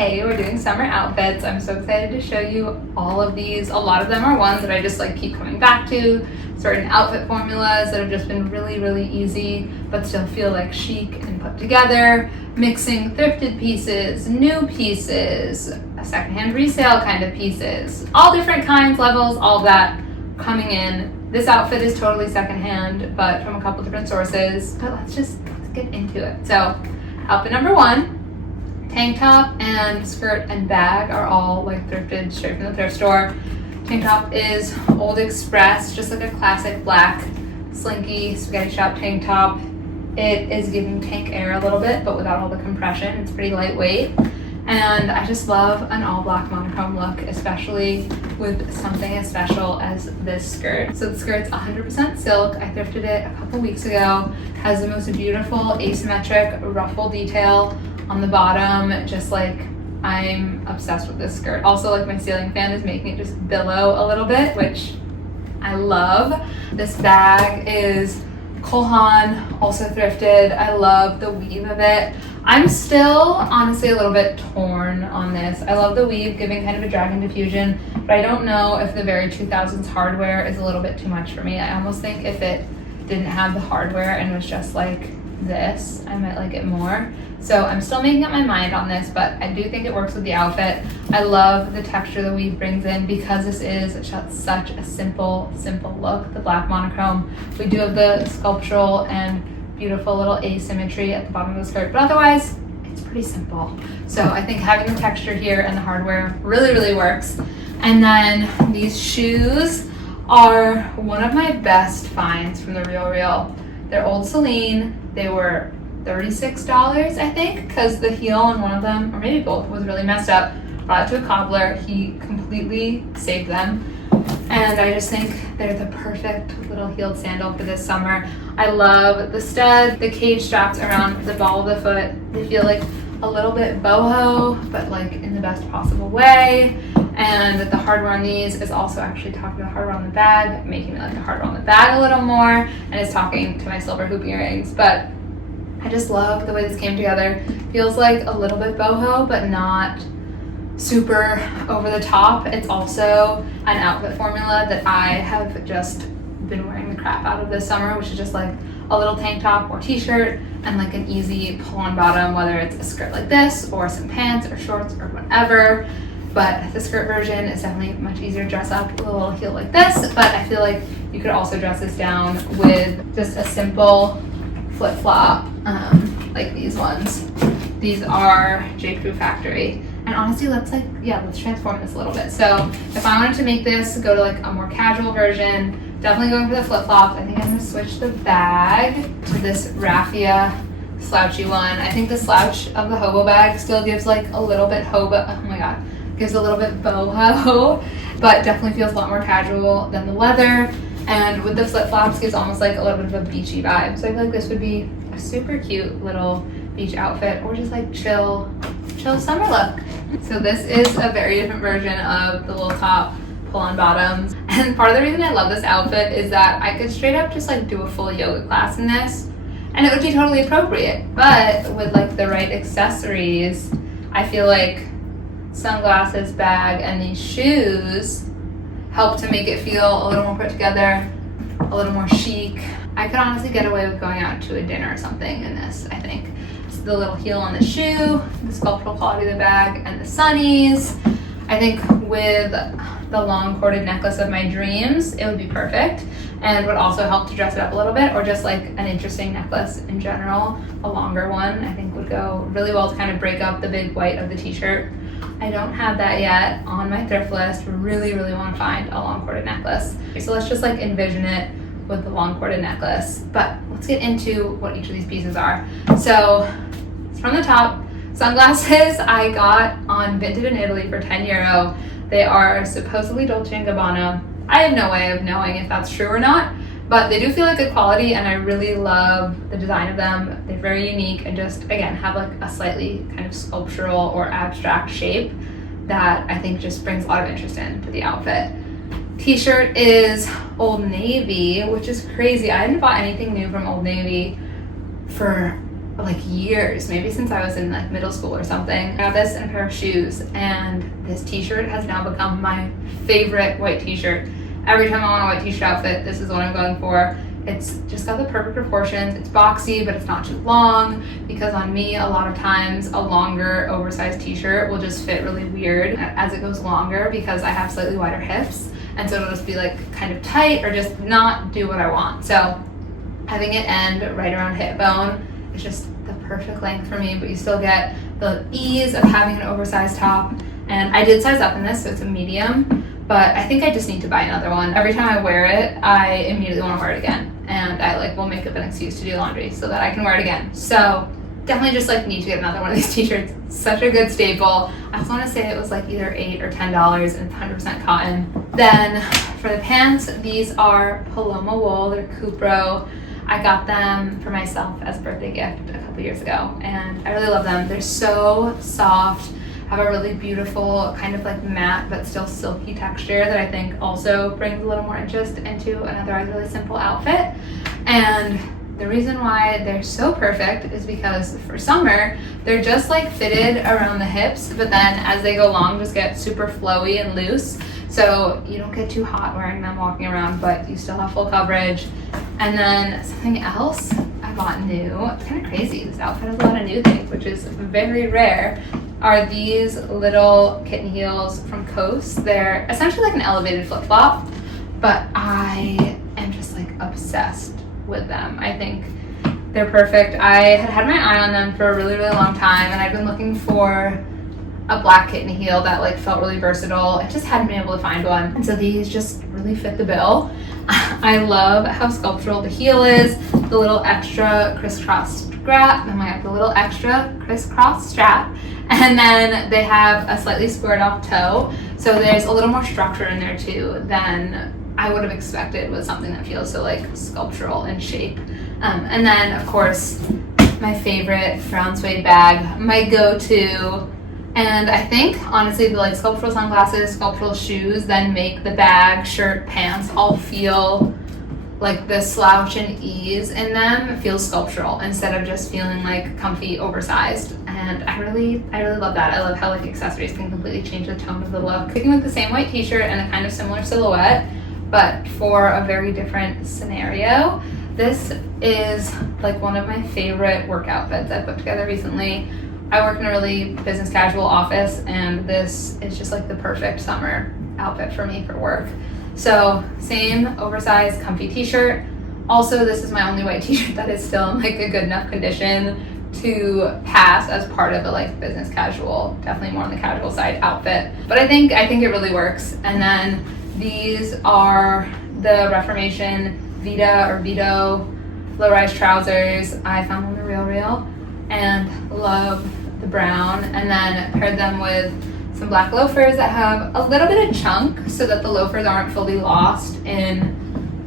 Hey, we're doing summer outfits. I'm so excited to show you all of these. A lot of them are ones that I just keep coming back to, certain outfit formulas that have just been really easy, but still feel chic and put together, mixing thrifted pieces, new pieces, a secondhand resale kind of pieces, all different kinds, levels, all of that coming in. This outfit is totally secondhand, but from a couple different sources, but let's get into it. So, outfit number one, tank top and skirt and bag are all thrifted straight from the thrift store. Tank top is Old Express, just a classic black slinky spaghetti shop tank top. It is giving tank air a little bit, but without all the compression. It's pretty lightweight. And I just love an all black monochrome look, especially with something as special as this skirt. So the skirt's 100% silk. I thrifted it a couple weeks ago. Has the most beautiful asymmetric ruffle detail on the bottom, I'm obsessed with this skirt. Also, my ceiling fan is making it just billow a little bit, which I love. This bag is Cole Haan, also thrifted. I love the weave of it. I'm still honestly a little bit torn on this. I love the weave, giving kind of a dragon diffusion, but I don't know if the very 2000s hardware is a little bit too much for me. I almost think if it didn't have the hardware and was just this, I might like it more. So I'm still making up my mind on this, but I do think it works with the outfit. I love the texture the weave brings in because this is such a simple look, the black monochrome. We do have the sculptural and beautiful little asymmetry at the bottom of the skirt, but otherwise it's pretty simple. So I think having the texture here and the hardware really works. And then these shoes are one of my best finds from the Real. They're Old Celine. They were $36, I think, because the heel on one of them, or maybe both, was really messed up. Brought it to a cobbler. He completely saved them. And I just think they're the perfect little heeled sandal for this summer. I love the stud, the cage straps around the ball of the foot. They feel a little bit boho, but in the best possible way. And the hardware on these is also actually talking to the hardware on the bag, making me like the hardware on the bag a little more, and it's talking to my silver hoop earrings. But I just love the way this came together. Feels a little bit boho, but not super over the top. It's also an outfit formula that I have just been wearing the crap out of this summer, which is just a little tank top or t-shirt and an easy pull-on bottom, whether it's a skirt like this or some pants or shorts or whatever. But the skirt version is definitely much easier to dress up with a little heel like this, but I feel you could also dress this down with just a simple flip-flop, like these ones. These are J. Crew Factory. And honestly, let's transform this a little bit. So if I wanted to make this go to a more casual version, definitely going for the flip-flops. I think I'm gonna switch the bag to this raffia slouchy one. I think the slouch of the hobo bag still gives a little bit gives a little bit boho, but definitely feels a lot more casual than the leather. And with the flip-flops, gives almost a little bit of a beachy vibe. So I feel this would be a super cute little beach outfit, or just chill summer look. So this is a very different version of the little top pull-on bottoms. And part of the reason I love this outfit is that I could straight up just do a full yoga class in this, and it would be totally appropriate. But with the right accessories, I feel sunglasses, bag, and these shoes help to make it feel a little more put together, a little more chic. I could honestly get away with going out to a dinner or something in this, I think. So the little heel on the shoe, the sculptural quality of the bag, and the sunnies. I think with the long corded necklace of my dreams, it would be perfect, and would also help to dress it up a little bit, or just an interesting necklace in general. A longer one I think would go really well to kind of break up the big white of the t-shirt. I don't have that yet on my thrift list. Really want to find a long corded necklace. So let's just envision it with the long corded necklace. But let's get into what each of these pieces are. So from the top, sunglasses I got on Vinted in Italy for €10. They are supposedly Dolce & Gabbana. I have no way of knowing if that's true or not, but they do feel good quality, and I really love the design of them. They're very unique and just, again, have a slightly kind of sculptural or abstract shape that I think just brings a lot of interest into the outfit. T-shirt is Old Navy, which is crazy. I hadn't bought anything new from Old Navy for like years, maybe since I was in like middle school or something. I got this and a pair of shoes, and this t-shirt has now become my favorite white t-shirt. Every time I want a white t-shirt outfit, this is what I'm going for. It's just got the perfect proportions. It's boxy, but it's not too long, because on me, a lot of times a longer oversized t-shirt will just fit really weird as it goes longer, because I have slightly wider hips, and so it'll just be like kind of tight or just not do what I want. So having it end right around hip bone is just the perfect length for me, but you still get the ease of having an oversized top. And I did size up in this, so it's a medium, but I think I just need to buy another one. Every time I wear it, I immediately want to wear it again, and I like will make up an excuse to do laundry so that I can wear it again. So definitely just like need to get another one of these t-shirts. Such a good staple. I just want to say it was like either $8 or $10, and it's 100% cotton. Then for the pants, these are Paloma wool. They're Cupro. I got them for myself as a birthday gift a couple years ago, and I really love them. They're so soft, have a really beautiful kind of like matte but still silky texture that I think also brings a little more interest into an otherwise really simple outfit. And the reason why they're so perfect is because for summer, they're just like fitted around the hips, but then as they go long, just get super flowy and loose. So you don't get too hot wearing them walking around, but you still have full coverage. And then something else I bought new, it's kind of crazy, this outfit has a lot of new things, which is very rare, are these little kitten heels from Coast. They're essentially like an elevated flip-flop, but I am just like obsessed with them. I think they're perfect. I had my eye on them for a really, really long time, and I've been looking for a black kitten heel that like felt really versatile. I just hadn't been able to find one, and so these just really fit the bill. I love how sculptural the heel is, the little extra crisscross strap, the little extra crisscross strap, and then they have a slightly squared off toe, so there's a little more structure in there too than I would have expected with something that feels so like sculptural in shape. And then of course my favorite brown suede bag, my go-to. And I think honestly the like sculptural sunglasses, sculptural shoes then make the bag, shirt, pants all feel like the slouch and ease in them feels sculptural instead of just feeling like comfy oversized. And I really love that. I love how like accessories can completely change the tone of the look. Sticking with the same white t-shirt and a kind of similar silhouette, but for a very different scenario. This is like one of my favorite work outfits I've put together recently. I work in a really business casual office, and this is just like the perfect summer outfit for me for work. So same oversized comfy t-shirt. Also, this is my only white t-shirt that is still in like a good enough condition to pass as part of a like business casual, definitely more on the casual side outfit. But I think it really works. And then these are the Reformation Vito low-rise trousers. I found them in the Real and love the brown, and then paired them with some black loafers that have a little bit of chunk so that the loafers aren't fully lost in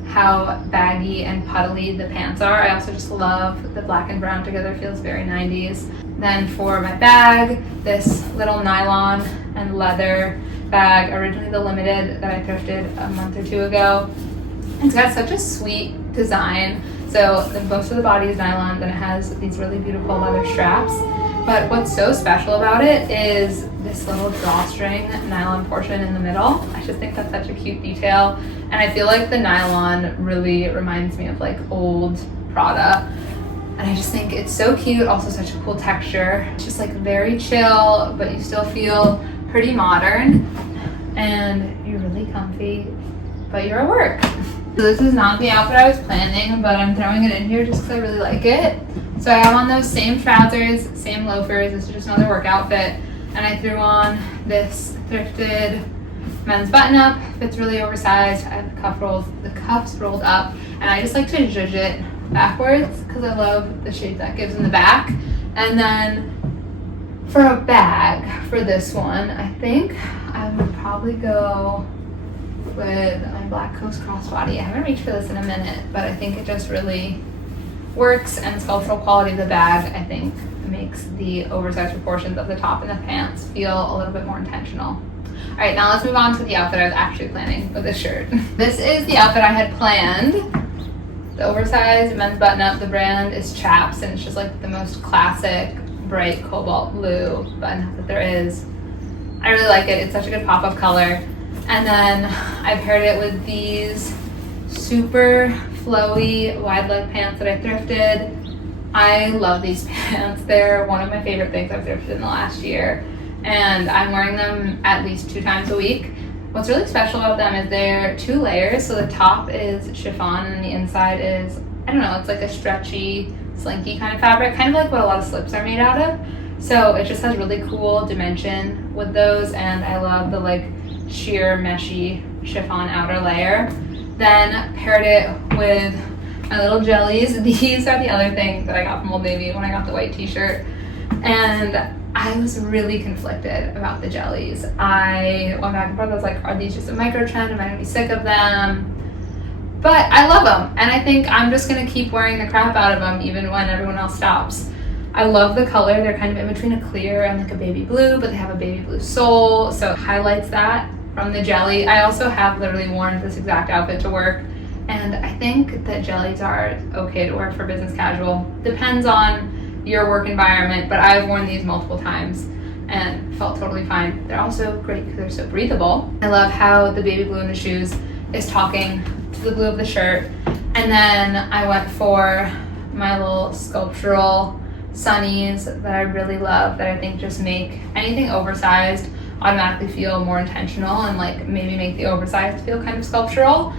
how baggy and puddly the pants are. I also just love the black and brown together, feels very 90s. Then for my bag, this little nylon and leather bag, originally the limited that I thrifted a month or two ago. It's got such a sweet design. So most of the body is nylon, then it has these really beautiful leather straps. But what's so special about it is this little drawstring nylon portion in the middle. I just think that's such a cute detail. And I feel like the nylon really reminds me of like old Prada. And I just think it's so cute, also such a cool texture. It's just like very chill, but you still feel pretty modern. And you're really comfy, but you're at work. So this is not the outfit I was planning, but I'm throwing it in here just because I really like it. So I have on those same trousers, same loafers. This is just another work outfit. And I threw on this thrifted men's button-up. It's really oversized. I have the cuffs rolled up. And I just like to zhuzh it backwards because I love the shape that gives in the back. And then for a bag for this one, I think I would probably go with my black Coast crossbody. I haven't reached for this in a minute, but I think it just really works, and the sculptural quality of the bag, I think, makes the oversized proportions of the top and the pants feel a little bit more intentional. All right, now let's move on to the outfit I was actually planning with this shirt. This is the outfit I had planned the oversized men's button-up. The brand is Chaps, and it's just like the most classic bright cobalt blue button-up that there is. I really like it. It's such a good pop-up color. And then I paired it with these super flowy wide leg pants that I thrifted. I love these pants. They're one of my favorite things I've thrifted in the last year, and I'm wearing them at least 2 times a week. What's really special about them is they're 2 layers. So the top is chiffon and the inside is, I don't know, it's like a stretchy, slinky kind of fabric, kind of like what a lot of slips are made out of. So it just has really cool dimension with those, and I love the like sheer meshy chiffon outer layer. Then paired it with my little jellies. These are the other thing that I got from Old Navy when I got the white t-shirt, and I was really conflicted about the jellies. I went back and forth. I was like, are these just a micro trend? Am I gonna be sick of them? But I love them, and I think I'm just gonna keep wearing the crap out of them even when everyone else stops. I love the color. They're kind of in between a clear and like a baby blue, but they have a baby blue sole, so it highlights that from the jelly. I also have literally worn this exact outfit to work, and I think that jellies are okay to wear for business casual. Depends on your work environment, but I've worn these multiple times and felt totally fine. They're also great because they're so breathable. I love how the baby blue in the shoes is talking to the blue of the shirt. And then I went for my little sculptural sunnies that I really love, that I think just make anything oversized automatically feel more intentional and like maybe make the oversized feel kind of sculptural.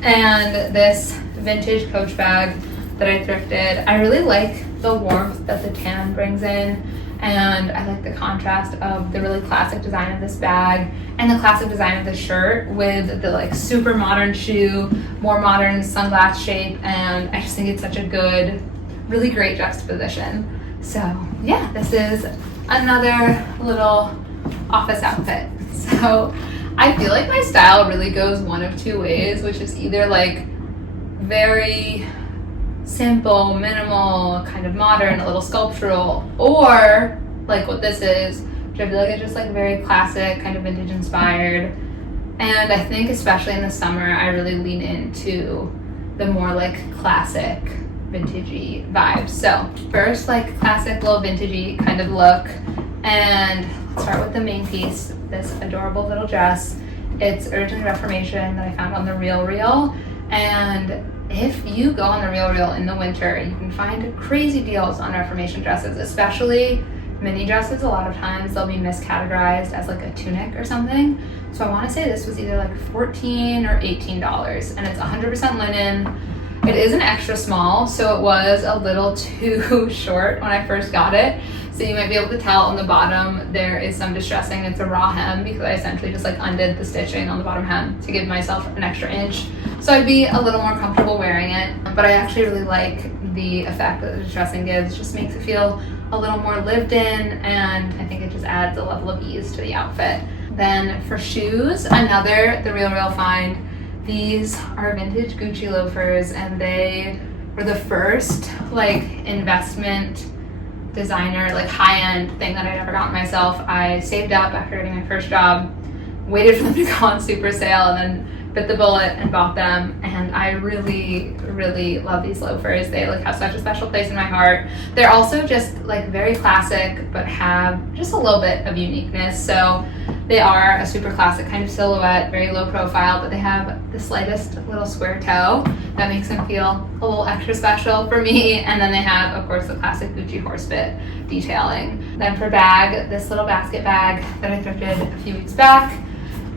And this vintage Coach bag that I thrifted, I really like the warmth that the tan brings in, and I like the contrast of the really classic design of this bag and the classic design of the shirt with the like super modern shoe, more modern sunglass shape, and I just think it's such a good, really great juxtaposition. So yeah, this is another little office outfit. So I feel like my style really goes one of 2 ways, which is either like very simple, minimal, kind of modern, a little sculptural, or like what this is, which I feel like it's just like very classic, kind of vintage inspired. And I think especially in the summer, I really lean into the more like classic, vintagey vibes. So first, like classic little vintagey kind of look, and let's start with the main piece, this adorable little dress. It's originally Reformation that I found on the RealReal, and if you go on the RealReal in the winter, you can find crazy deals on Reformation dresses, especially mini dresses. A lot of times they'll be miscategorized as like a tunic or something. So I want to say this was either like $14 or $18, and it's 100% linen. It is an extra small, so it was a little too short when I first got it. So you might be able to tell on the bottom there is some distressing. It's a raw hem because I essentially just like undid the stitching on the bottom hem to give myself an extra inch. So I'd be a little more comfortable wearing it. But I actually really like the effect that the distressing gives. It just makes it feel a little more lived in, and I think it just adds a level of ease to the outfit. Then for shoes, another The RealReal find. These are vintage Gucci loafers, and they were the first like investment designer, like high-end thing that I'd ever gotten myself. I saved up after getting my first job, waited for them to go on super sale, and then bit the bullet and bought them. And I really, really love these loafers. They like have such a special place in my heart. They're also just like very classic, but have just a little bit of uniqueness. So they are a super classic kind of silhouette, very low profile, but they have the slightest little square toe that makes them feel a little extra special for me. And then they have, of course, the classic Gucci horse bit detailing. Then for bag, this little basket bag that I thrifted a few weeks back,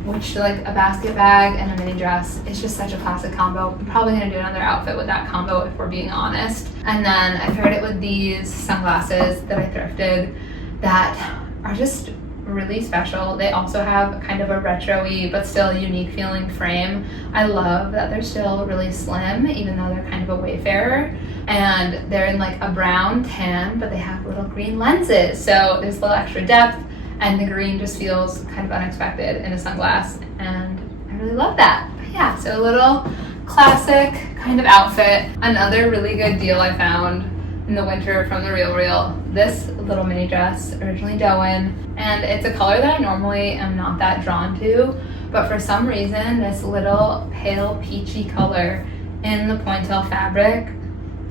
which like a basket bag and a mini dress is just such a classic combo. I'm probably gonna do another outfit with that combo if we're being honest. And then I paired it with these sunglasses that I thrifted that are just really special. They also have kind of a retro-y but still unique feeling frame. I love that they're still really slim even though they're kind of a wayfarer, and they're in like a brown tan, but they have little green lenses, so there's a little extra depth, and the green just feels kind of unexpected in a sunglass, and I really love that. But yeah, so a little classic kind of outfit. Another really good deal I found in the winter from the RealReal, this little mini dress, originally Doan, and it's a color that I normally am not that drawn to, but for some reason this little pale peachy color in the pointelle fabric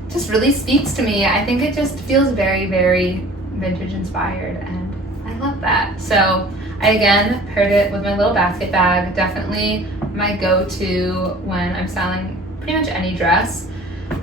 just really speaks to me. I think it just feels very, very vintage inspired, and I love that. So I again paired it with my little basket bag. Definitely my go-to when I'm styling pretty much any dress.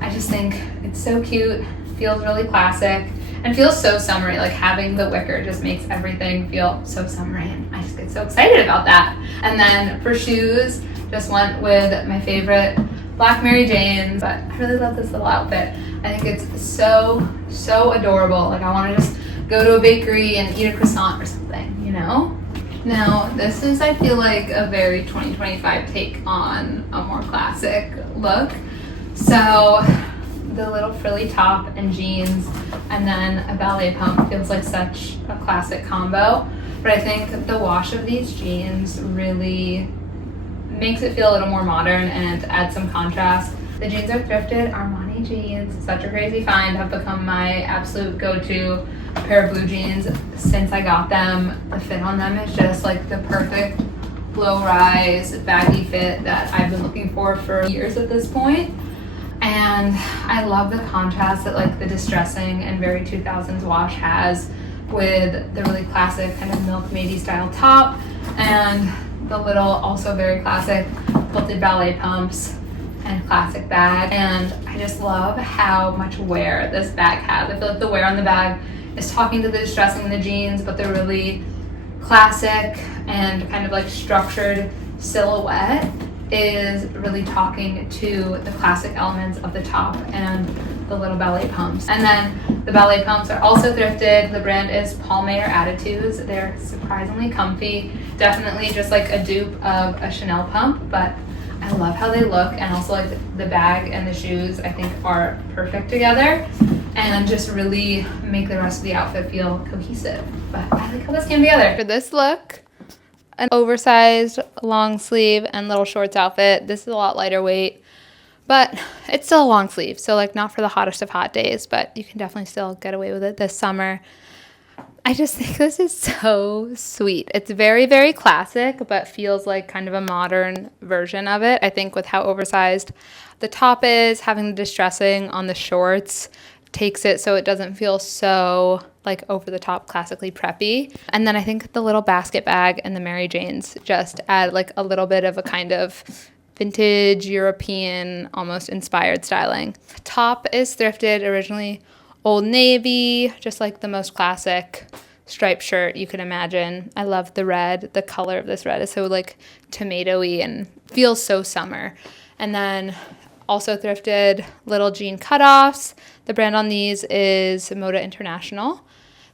I just think it's so cute, feels really classic, and feels so summery. Like having the wicker just makes everything feel so summery, and I just get so excited about that. And then for shoes, just went with my favorite black Mary Janes, but I really love this little outfit. I think it's so, so adorable. Like I want to just go to a bakery and eat a croissant or something, you know? Now, this is, I feel like, a very 2025 take on a more classic look. So the little frilly top and jeans and then a ballet pump feels like such a classic combo. But I think the wash of these jeans really makes it feel a little more modern and adds some contrast. The jeans are thrifted Armani jeans. Such a crazy find. Have become my absolute go-to pair of blue jeans since I got them. The fit on them is just like the perfect low-rise baggy fit that I've been looking for years at this point. And I love the contrast that like the distressing and very 2000s wash has with the really classic kind of milk matey style top and the little also very classic quilted ballet pumps and classic bag. And I just love how much wear this bag has. I feel like the wear on the bag is talking to the distressing in the jeans, but the really classic and kind of like structured silhouette is really talking to the classic elements of the top and the little ballet pumps. And then the ballet pumps are also thrifted. The brand is Paul Mayer Attitudes. They're surprisingly comfy. Definitely just like a dupe of a Chanel pump, but I love how they look, and also like the bag and the shoes I think are perfect together and just really make the rest of the outfit feel cohesive. But I like how this came together. For this look, an oversized long sleeve and little shorts outfit. This is a lot lighter weight, but it's still a long sleeve, so like not for the hottest of hot days, but you can definitely still get away with it this summer. I just think this is so sweet. It's very, very classic, but feels like kind of a modern version of it. I think with how oversized the top is, having the distressing on the shorts takes it so it doesn't feel so like over the top classically preppy. And then I think the little basket bag and the Mary Janes just add like a little bit of a kind of vintage European almost inspired styling. Top is thrifted, originally Old Navy, just like the most classic striped shirt you can imagine. I love the red. The color of this red is so like tomatoey and feels so summer. And then also thrifted little jean cutoffs. The brand on these is Moda International.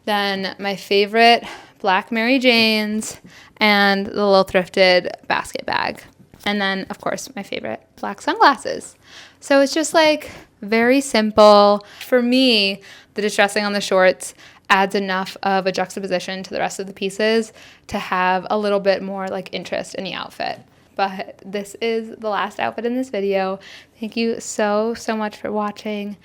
Then my favorite black Mary Janes and the little thrifted basket bag. And then, of course, my favorite black sunglasses. So it's just like very simple. For me, the distressing on the shorts adds enough of a juxtaposition to the rest of the pieces to have a little bit more like interest in the outfit. But this is the last outfit in this video. Thank you so, so much for watching,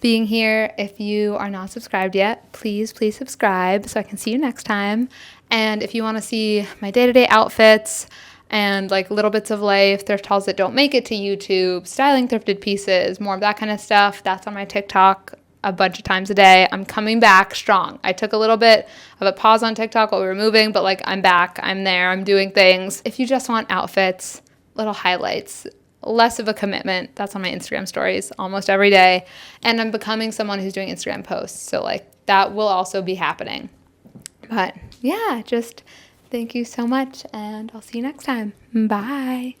being here. If you are not subscribed yet, please subscribe so I can see you next time. And if you want to see my day-to-day outfits and like little bits of life, thrift hauls that don't make it to YouTube, styling thrifted pieces, more of that kind of stuff, that's on my TikTok a bunch of times a day. I'm coming back strong. I took a little bit of a pause on TikTok while we were moving, but like I'm back, I'm there, I'm doing things. If you just want outfits, little highlights, less of a commitment, that's on my Instagram stories almost every day. And I'm becoming someone who's doing Instagram posts. So like that will also be happening. But yeah, just thank you so much, and I'll see you next time. Bye.